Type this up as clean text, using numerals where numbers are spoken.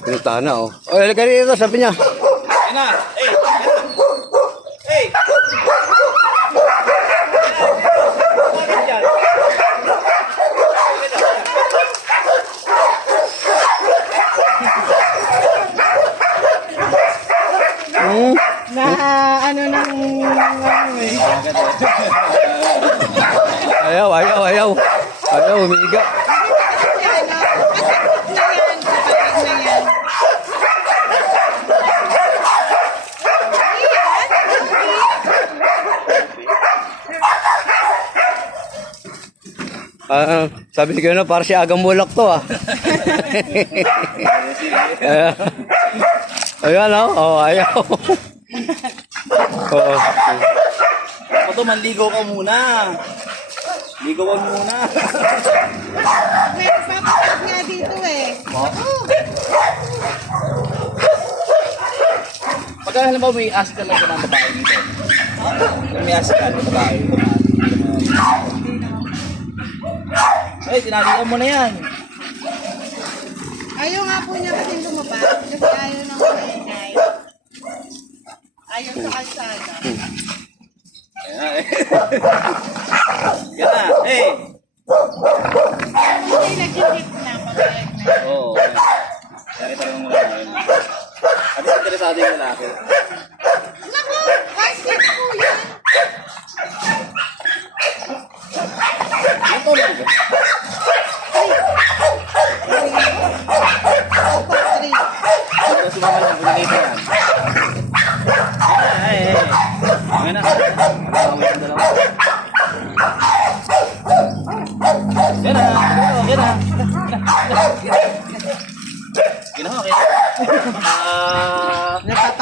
Pinuntahan na, oh. O, halika rito, sabi niya. Ayun na. Hey! Na ano nang eh. Ayaw, umiga. Sabi ko na, para si Agang Bulak to, ah. Ayan, oh, ayaw. Oo. Ito, manligo ka muna. Ligo ka muna. May papatag nga dito eh. Pagka halimbawa may asin talaga ng babae dito. May asin ka ng babae. Ay, tinalikan mo na yan. Ayaw nga po niya kasi lumabas. Kasi ayaw ng maingay. Ayaw sa kalsada. Yan na, hey! Hindi nag-hit na. Pagkayag na. Oo. Kaya talagang wala na yun. At least interesado yung lalaki. Naku! Basket po yan! Ang tulog ba? Ito si mama lang, pinagay yan. Ay. Ngayon na. Awit ang dalawa. Yan na. Ginawa, kita.